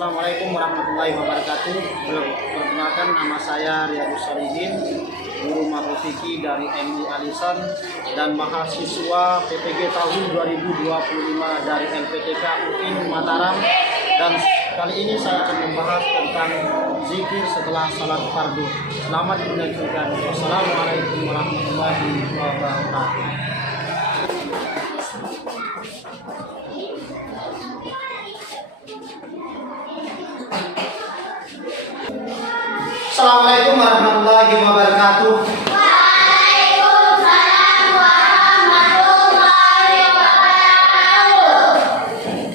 Assalamualaikum warahmatullahi wabarakatuh. Perkenalkan, nama saya Riyadus Solihin, guru Mahfudz Fikih dari MI Alison dan mahasiswa PPG tahun 2025 dari LPTK UIN Mataram. Dan kali ini saya akan membahas tentang zikir setelah salat fardu. Selamat mendengarkan. Wassalamualaikum warahmatullahi wabarakatuh. Assalamualaikum warahmatullahi wabarakatuh. Waalaikumsalam warahmatullahi wabarakatuh.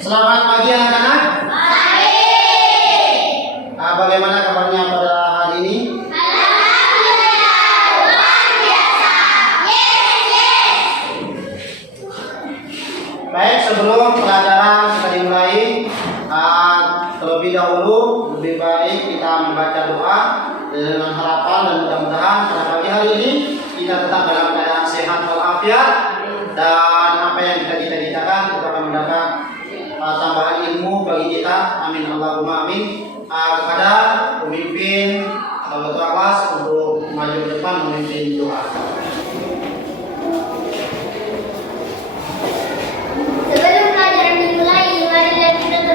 Selamat pagi anak-anak. Pagi. Bagaimana kabarnya pada hari ini? Alhamdulillah, luar biasa. Yes. Baik, sebelum pelajaran kita dimulai, terlebih dahulu lebih baik kita membaca doa dengan harapan dan mudah-mudahan pada pagi hari ini kita tetap dalam keadaan sehat walafiat, dan apa yang kita cita-citakan kita akan mendapat tambahan ilmu bagi kita. Amin Allahumma amin. Kepada pemimpin atau ketua kelas untuk maju ke depan memimpin doa. Sebelum pelajaran dimulai, marilah kita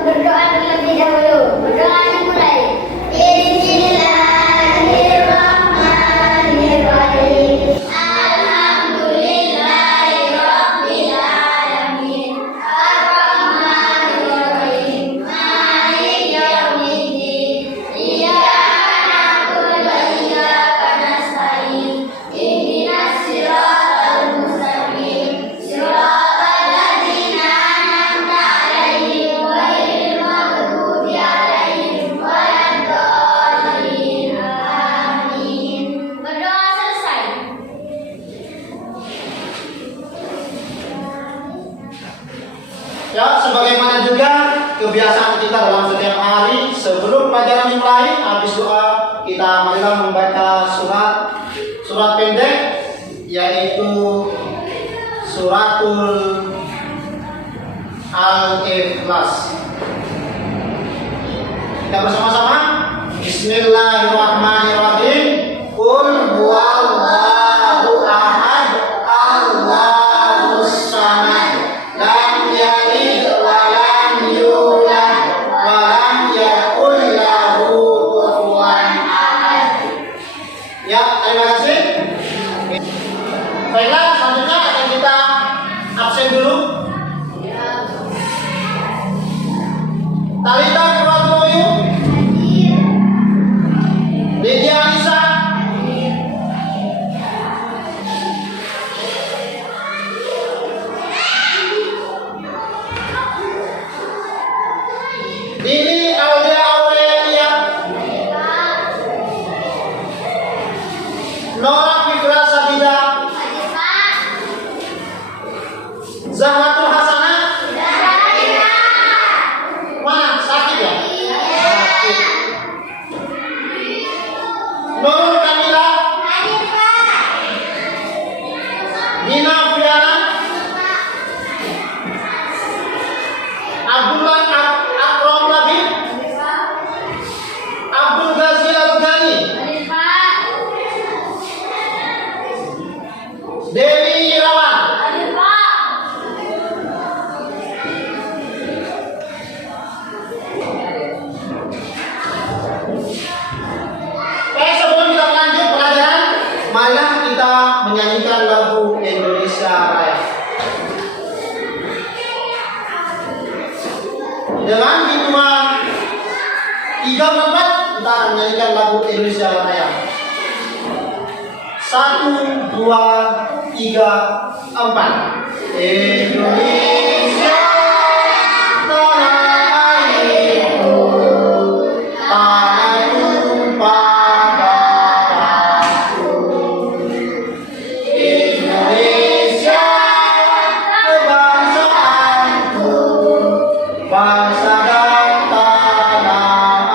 berdoa terlebih dahulu. Berdoa dimulai. Bismillahirrahmanirrahim. Alhamdulillahirabbil alamin. Arrahmanirrahim. Maliki yaumiddin. Iyyaka na'budu wa iyyaka nasta'in. Ihdinas siratal mustaqim. Siratal ladzina an'amta 'alaihim ghairil maghdubi 'alaihim waladdallin. Amin. Berdoa selesai. Ya, sebagaimana juga kebiasaan kita dalam setiap hari, sebelum pelajaran dimulai, habis doa kita marilah membaca surat pendek, yaitu suratul Al-Ikhlas. Kita bersama-sama. Bismillahirrahmanirrahim. Qul huwallahu ahad, Allahus samad, lam yalid wa lam yulad wa lam yakul lahu kufuwan ahad. Ya, terima kasih. Baiklah, selanjutnya akan kita absen dulu. Talita Kuratoyu, Lydia Anissa, Dini Aurelia, Nora Fikra Sabida, Zahratul Hasanah. Mana sakit ya? Sakit. Nurul Kamila, Nina Fiana, Abdullah Akram Labib, Abdul Ghazil Al-Ghani, Dewi Irawan. Sebelum kita lanjut pelajaran, marilah kita menyanyikan lagu Indonesia Raya. Dengan hitungan 3 4 kita akan menyanyikan lagu Indonesia Raya. 1, 2, 3, 4. Indonesia tanah airku, tanah tumpah darahku. Indonesia kebangsaanku, bangsa dan tanah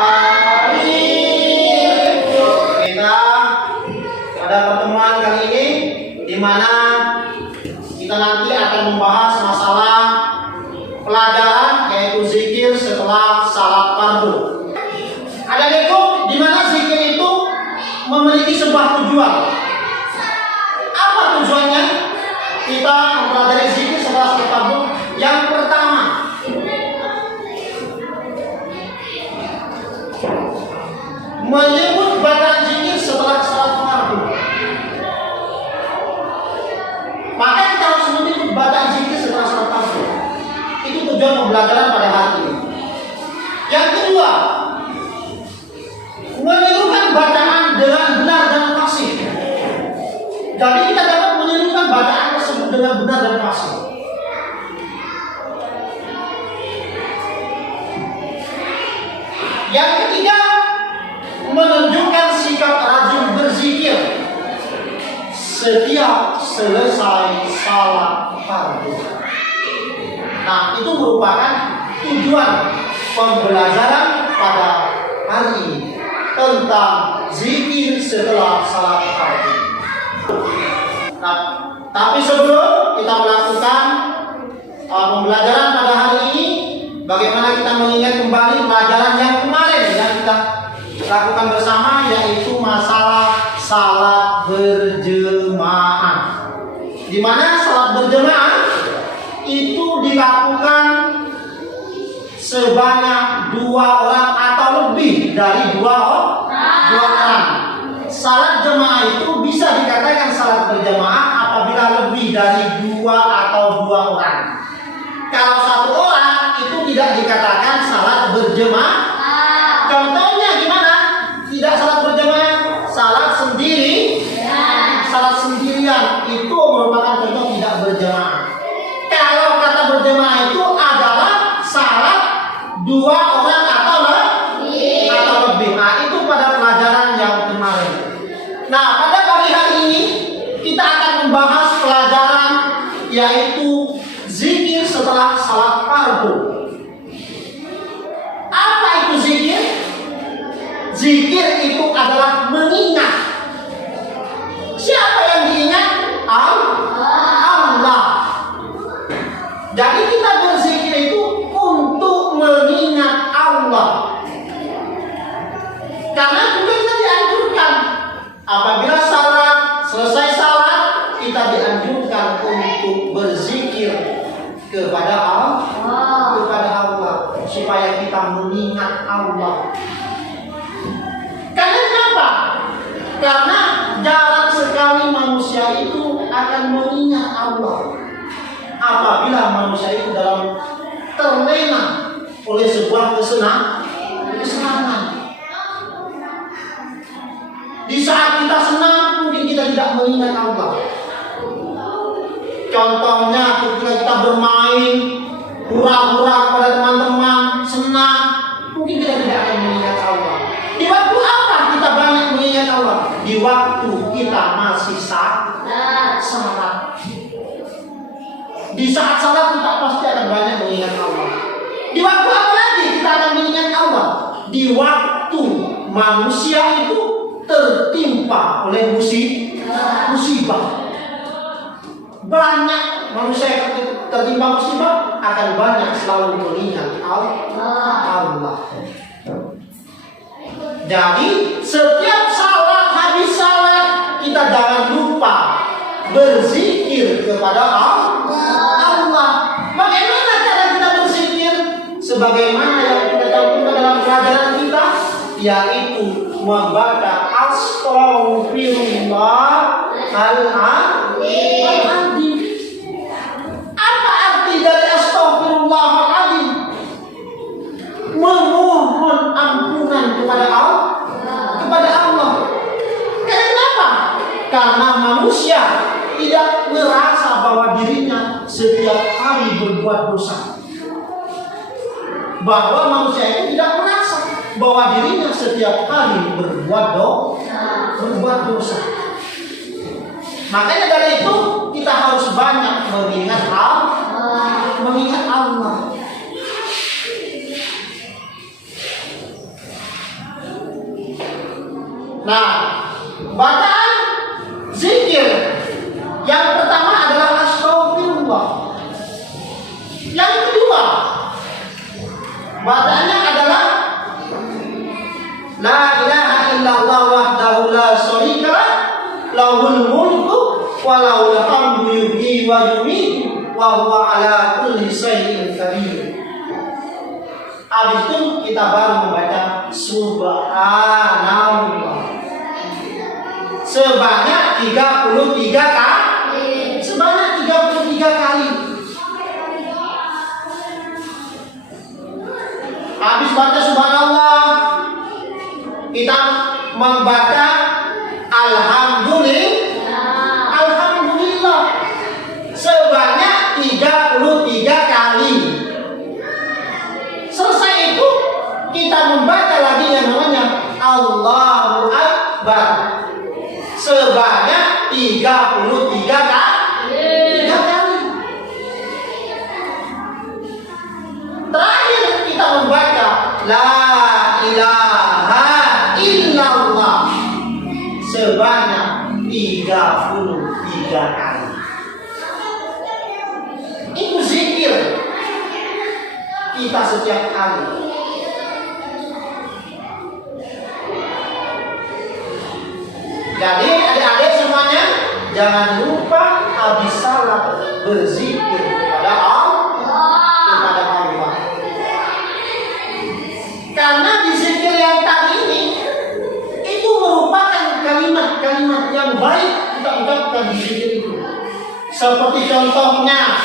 airku. Kita pada pertemuan kali ini, di mana kita nanti akan membahas masalah fardu. Ada di mana zikir itu memiliki sebuah tujuan. Apa tujuannya? Kita mempelajari zikir setelah salat fardu. Yang pertama, menyebut bacaan zikir setelah salat fardu. Maka kita harus menyebut bacaan zikir setelah salat fardu. Itu tujuan pembelajaran pada hari ini. Yang kedua, menirukan bacaan dengan benar dan fasih. Jadi kita dapat menirukan bacaan tersebut dengan benar dan fasih. Yang ketiga, menunjukkan sikap rajin berzikir setiap selesai salat fardu. Nah, itu merupakan tujuan pembelajaran pada hari ini tentang zikir setelah salat fardu. Nah, tapi sebelum kita melakukan pembelajaran pada hari ini, bagaimana kita mengingat kembali pelajaran yang kemarin yang kita lakukan bersama, yaitu masalah salat berjemaah. Di mana salat berjemaah itu dilakukan sebanyak 2 orang atau lebih dari 2 orang. Salat jemaah itu bisa dikatakan salat berjemaah apabila lebih dari 2 atau 2 orang. Kalau 1 orang itu tidak dikatakan salat berjemaah. Contohnya gimana? Tidak salat berjemaah, salat sendiri. Salat sendirian itu merupakan contoh tidak berjemaah. Kalau kata berjemaah itu adalah salat 2 orang atau lebih. Nah, itu pada pelajaran yang kemarin. Nah, pada pagi hari ini kita akan membahas pelajaran yaitu zikir setelah salat fardu. Apa itu zikir? Zikir itu adalah mengingat. Siapa yang diingat? Allah. Jadi kita berzikir itu untuk mengingat Allah. Karena juga kita dianjurkan apabila selesai salat, kita dianjurkan untuk berzikir kepada Allah supaya kita mengingat Allah. Karena kenapa? Karena jarang sekali manusia itu akan mengingat Allah apabila manusia itu dalam terlena oleh sebuah kesenangan. Di saat kita senang, mungkin kita tidak mengingat Allah. Contohnya ketika kita bermain hura-hura kepada teman-teman, senang, mungkin kita tidak akan mengingat Allah. Di waktu apa kita banyak mengingat Allah? Di waktu kita masih salat. Di saat salat kita pasti akan banyak mengingat Allah. Di waktu apa lagi kita akan mengingat Allah? Di waktu manusia itu tertimpa oleh musibah. Banyak manusia yang tertimpa musibah akan banyak selalu mengingat Allah. Jadi setiap salat, habis salat, kita jangan lupa berzikir kepada Allah. Bagaimana cara kita berzikir? Sebagaimana yang kita contohkan dalam pelajaran kita, yaitu membaca Astaghfirullahaladzim. Apa arti dari Astaghfirullahaladzim? Memohon ampunan kepada Allah. Kenapa? Karena manusia tidak merasa bahwa dirinya setiap hari berbuat dosa. Bahwa manusia itu tidak merasa bahwa dirinya setiap hari berbuat dosa. Makanya dari itu kita harus banyak mengingat Allah. Nah, bacaan zikir yang pertama adalah Astaghfirullah. Yang kedua, bacaannya adalah La ilaha illallah wahdahu la syarika lah, lahul mulku wa lahul hamdu yuhyi wa yumiitu wa huwa ala kulli syai'in qadir. Habis itu kita baru membaca subhanallah sebanyak 33 kali. Sebanyak 33 kali. Habis baca subhanallah, kita membaca alhamdulillah sebanyak 33 kali. Selesai itu kita membaca lagi yang namanya Allahu Akbar sebanyak 33 kali. Terakhir kita membaca La ilaha illallah sebanyak 33 kali. Itu zikir kita setiap hari. Jadi adik-adik semuanya jangan lupa habis salat berzikir kepada Allah. Karena di zikir yang tadi ini itu merupakan kalimat-kalimat yang baik kita ucapkan di zikir itu. Seperti contohnya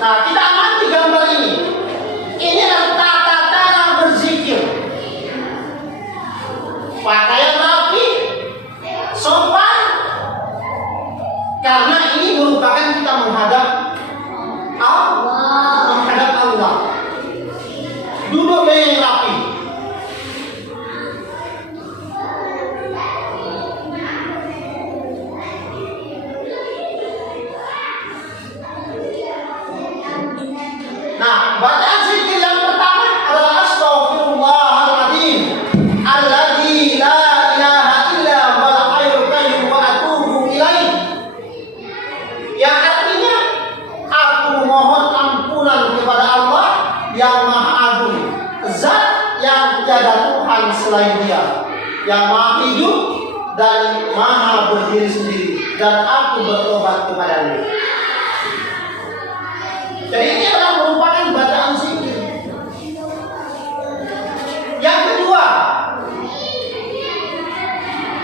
nah, kita amati gambar ini. Ini adalah tata cara berzikir. Pakaian rapi, sopan. Karena ini merupakan kita menghadap Allah. Duduk dengan rapi. Nah, bacaan zikir yang pertama adalah Astaghfirullahaladzim alladzi la ilaha illa huwal hayyul qayyum wa atubu ilaih. Yang artinya aku mohon ampunan kepada Allah yang Maha Agung, Zat yang tiada Tuhan selain Dia, yang Maha hidup dan Maha berdiri sendiri, dan aku bertobat kepada-Nya. Jadi ini adalah merupakan bacaan zikir. Yang kedua,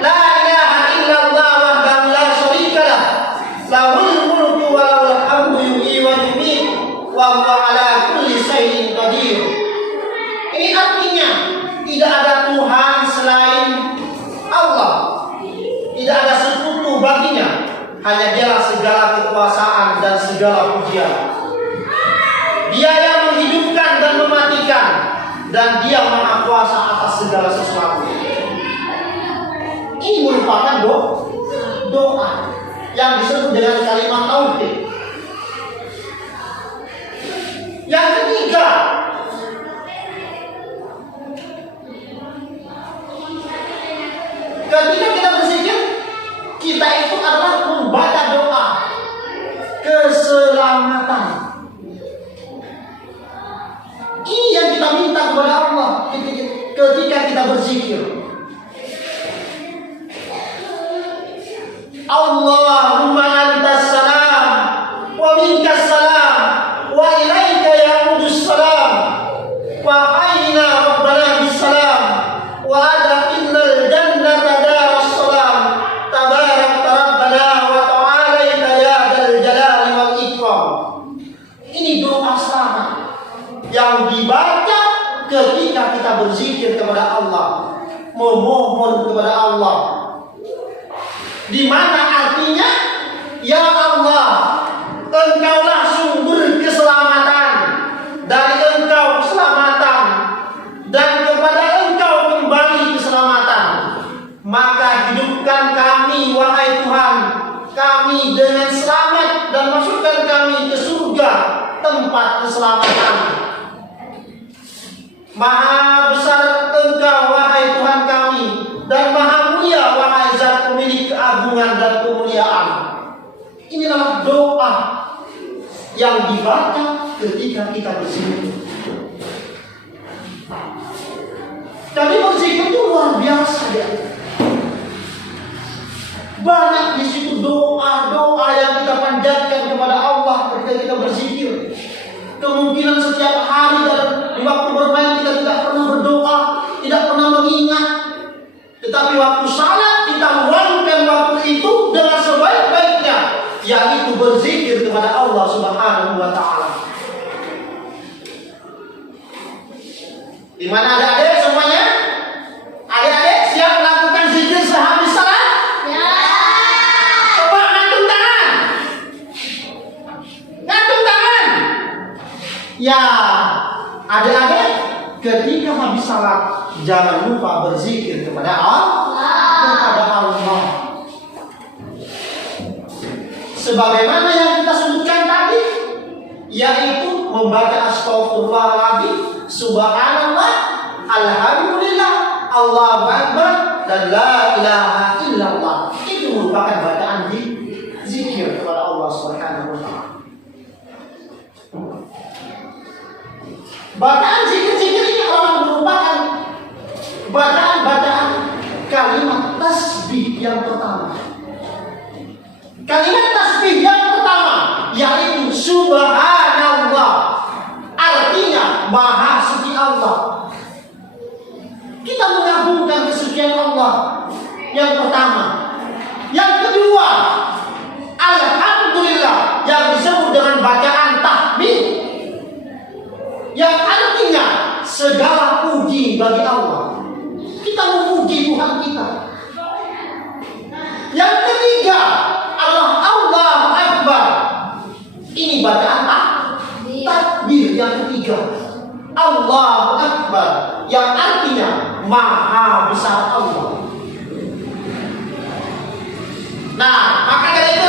La ilaha illallah wahdahu la syarika lah, lahul mulku wa lahul hamdu yuhyi wa yumiitu wa huwa ala kulli syai'in qadir. Ini artinya tidak ada Tuhan selain Allah. Tidak ada sekutu baginya. Hanya Dialah segala kekuasaan dan segala pujian. Dia yang menghidupkan dan mematikan, dan Dia Maha Kuasa atas segala sesuatu. Ini merupakan doa yang disebut dengan kalimat tauhid. Yang ketiga, ketika kita berzikir, kita itu adalah membaca doa keselamatan. Ini yang kita minta kepada Allah ketika kita berzikir. Allahumma antas salam wa minkas salam wa ilaika ya'udus salam wa hayna rabbana bis salam wa adkhilnal jannata daras salam tabarak rabbana wa ta'alaita ya dzal jalali wal ikram. Ini doa selamat yang dibaca ketika kita berzikir kepada Allah, memohon kepada Allah, di mana artinya, ya Allah, Engkaulah sumber tempat keselamatan. Maha besar Engkau wahai Tuhan kami, dan maha mulia wahai Zat pemilik keagungan dan kemuliaan. Inilah doa yang dibaca ketika kita berzikir. Tapi berzikir itu luar biasa ya. Banyak di situ doa-doa yang kita panjatkan kepada Allah ketika kita berzikir. Kemungkinan setiap hari dan di waktu bermain kita tidak pernah berdoa, tidak pernah mengingat. Tetapi waktu salat kita luangkan waktu itu dengan sebaik-baiknya, yaitu berzikir kepada Allah Subhanahu wa taala. Di mana adik-adik semuanya? Adik-adik siap melakukan zikir sehabis salat? Ya. Coba ngacung tangan. Ngacung tangan. Ya, adik-adik ketika habis salat jangan lupa berzikir kepada Allah. Sebagaimana yang kita sebutkan tadi, yaitu membaca astaghfirullahaladzim, subhanallah, alhamdulillah, Allahu akbar, dan la ilaha illallah. Itu merupakan bacaan zikir kepada Allah Subhanahu wa taala. Bacaan zikir-zikir ini merupakan bacaan kalimat tasbih yang pertama. Kalimat tasbih yang pertama yaitu subhanallah, artinya maha suci Allah. Kita mengagungkan kesucian Allah yang pertama. Yang kedua, alhamdulillah, yang disebut dengan bacaan tahmid, yang artinya segala puji bagi Allah. Kita memuji Tuhan kita. Yang ketiga, Allahu Akbar. Ini bacaan takbir yang ketiga. Allahu Akbar, yang artinya maha besar Allah. Nah, maka dari itu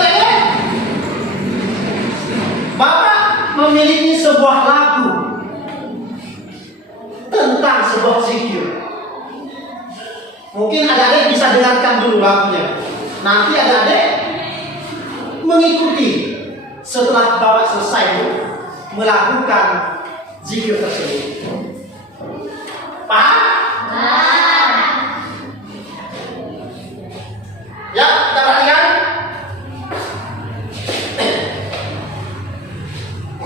Bapak memiliki sebuah lagu tentang sebuah zikir. Mungkin adik-adik bisa dengarkan dulu lagunya. Nanti adik-adik mengikuti setelah Bapak selesai melakukan zikir tersebut. Paham? Ya, kita perhatikan.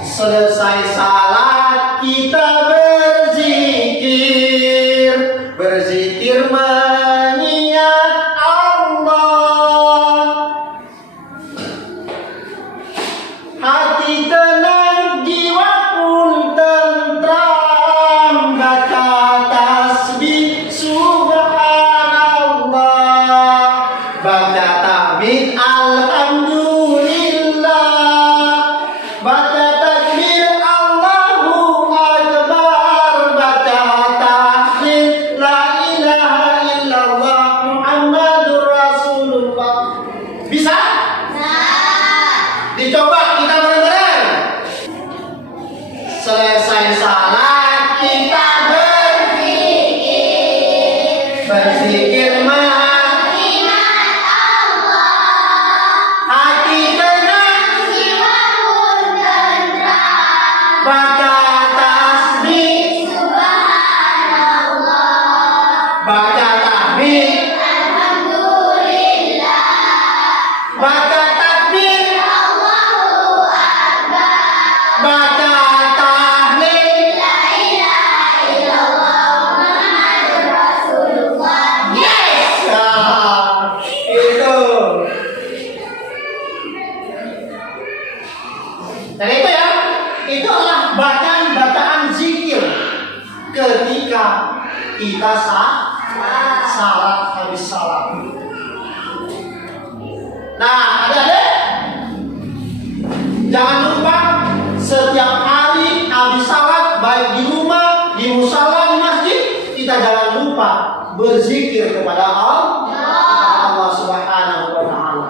Selesai salat kita berzikir, berzikir mengingat Allah. Hati tenang, jiwa pun tentram, baca tasbih subhanallah, baca tahmid alhamdulillah, baca takbir Allahu akbar, baca tahlil la ilaha illallah Muhammadur Rasulullah. Bisa? Dicoba kita bareng-bareng. Selesai salat kita berzikir, berzikir mengingat Allah. Hati tenang, jiwa pun tentram, baca tasbih subhanallah, baca tahmid alhamdulillah, baca takbir Allahu akbar, baca tahlil la ilaha illallah Muhammadur Rasulullah. Yes! Itu. Dan itu ya, itu adalah bacaan-bacaan zikir ketika kita salat habis salat. Nah, adik-adik, jangan lupa setiap hari habis salat, baik di rumah, di musala, di masjid, kita jangan lupa berzikir kepada Allah Subhanahu wa taala.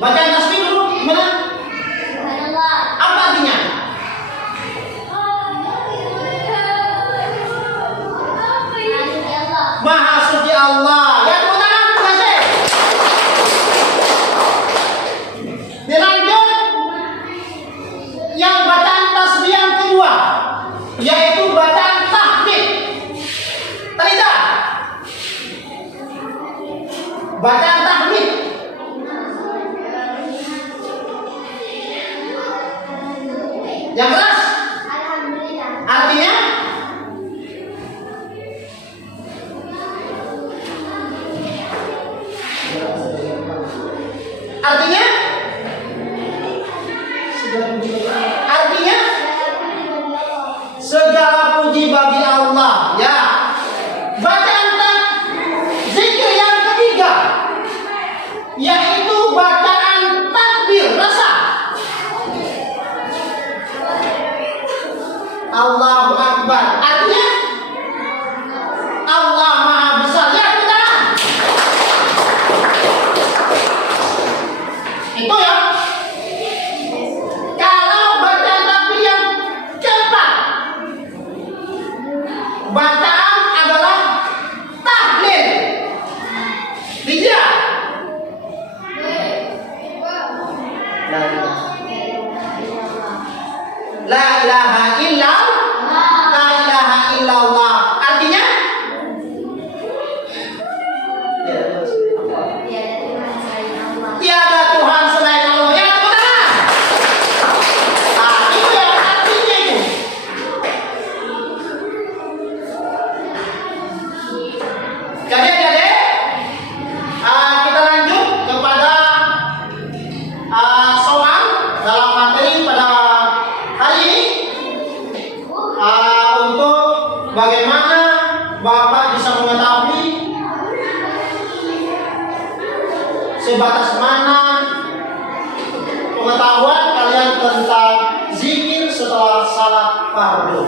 Bacaan tasbih dulu gimana? Subhanallah. Apa artinya? Maha suci Allah. Ya, tepuk tangan, terima kasih. Dilanjut yang bacaan tasbih yang kedua, yaitu bacaan tahmid. Tidak. Bacaan tahmid. Yang keras. Alhamdulillah. Artinya Artinya Artinya segala puji bagi Allah. Ya. Bacaan zikir yang ketiga, yaitu bacaan takbir rasa. Allahu Akbar. Artinya Allah Maha Besar. Ya, kita. Itu ya. Kalau bacaan takbir yang keempat, bacaan adalah tahlil. Tidak. La ilaha illallah. Artinya tiada Tuhan selain Allah. Ya, benar. Itu yang artinya itu. Jadi adik-adik, kita lanjut kepada soal dalam materi pada hari ini. Untuk bagaimana Bapak bisa mengetahui sebatas mana pengetahuan kalian tentang zikir setelah salat fardu.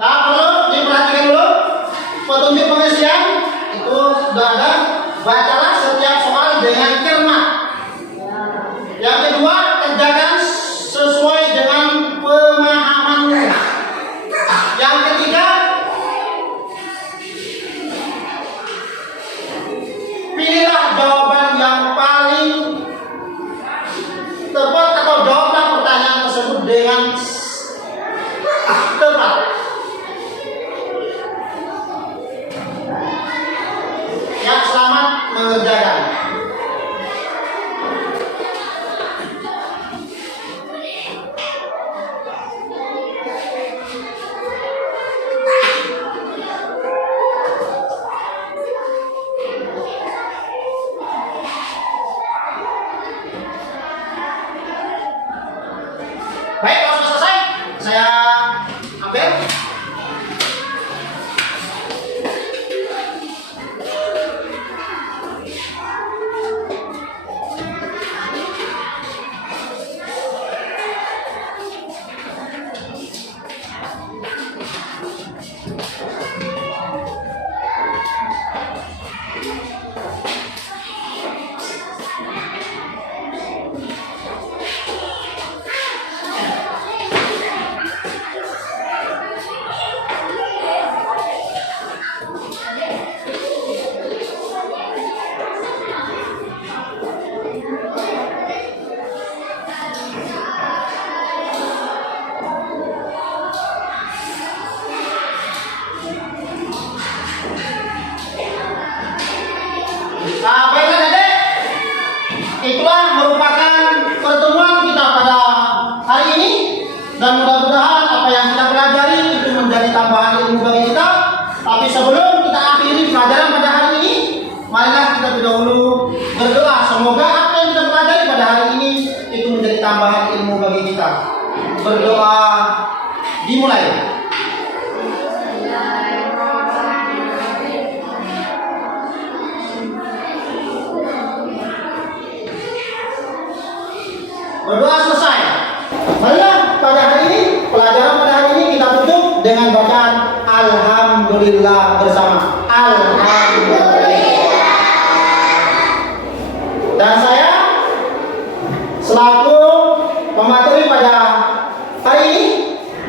Nah, perlu diperhatikan dulu petunjuk pengisian itu sudah ada. Bacalah setiap soal dengan cermat. Yang kedua, kerjakan sesuai dengan pemahamanmu. Yang ketiga, pilihlah jawaban yang paling tepat atau jawablah pertanyaan tersebut dengan tepat. Ya, selamat mengerjakan. Baik, kalau sudah selesai, saya ambil. berdoa dimulai. Berdoa selesai. Marilah pada hari ini, pelajaran pada hari ini kita tutup dengan bacaan Alhamdulillah bersama. Alhamdulillah. Dan saya selaku pemateri pada hari ini,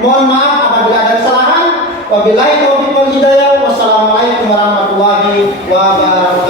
mohon maaf apabila ada kesalahan. Wabillahi taufiq wal hidayah. Wassalamualaikum warahmatullahi wabarakatuh.